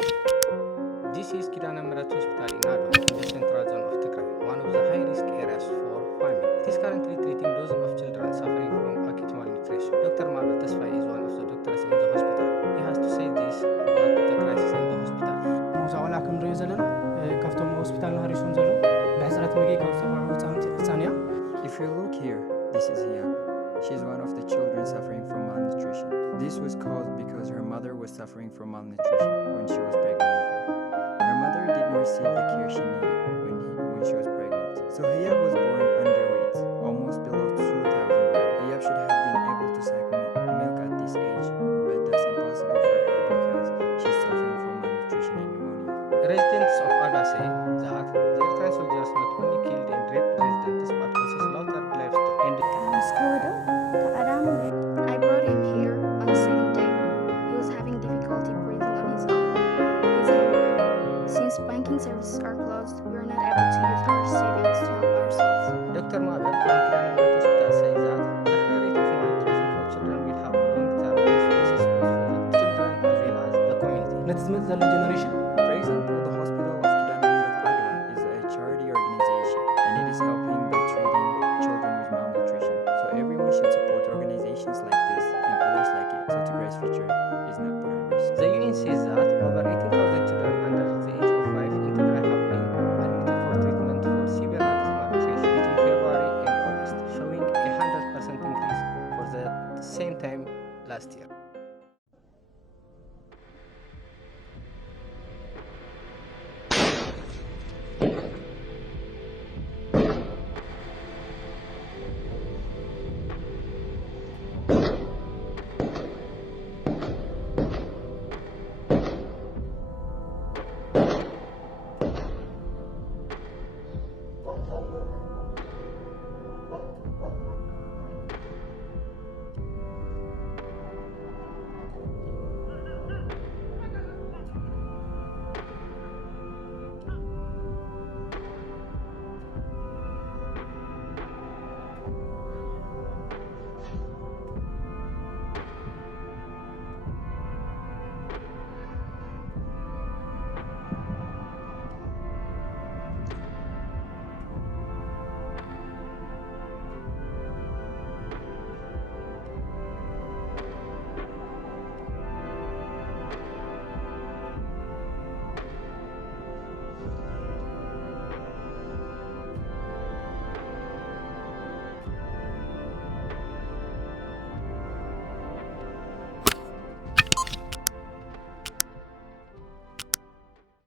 This is Perdana Menteri Hospital in Hagos, in the central zone of Tigray, one of the high-risk areas for famine. It is currently treating dozens of children suffering from acute malnutrition. Dr. Hagos Godefay is one of the doctors in the hospital. He has to say this about the crisis in the hospital. موزعوا لكم ريزلنا كفتم hospital هاريسون زلو بحسرة مجيء كفتم ثانية. If you look here, this is Hiyab. She's one of the children suffering from malnutrition. This was caused because her mother was suffering from malnutrition when she was pregnant with her. Her mother didn't receive the care she needed when she was pregnant. So Hiyab was born underweight, almost below 2,000 grams. Hiyab should have been able to suck milk at this age, but that's impossible for her because she's suffering from malnutrition and pneumonia. Residents of Hagos say that the Eritrean soldiers not only killed and raped residents but also slaughtered livestock and I brought him here on the second day. He was having difficulty breathing on his own. He's hungry. Since banking services are closed, we are not able to use our savings to help ourselves. Dr. Mabel from Perdana Menteri Hospital says that the high rate of malnutrition for children will have long-term consequences both for the children as well as the community. نتزمت زلو generation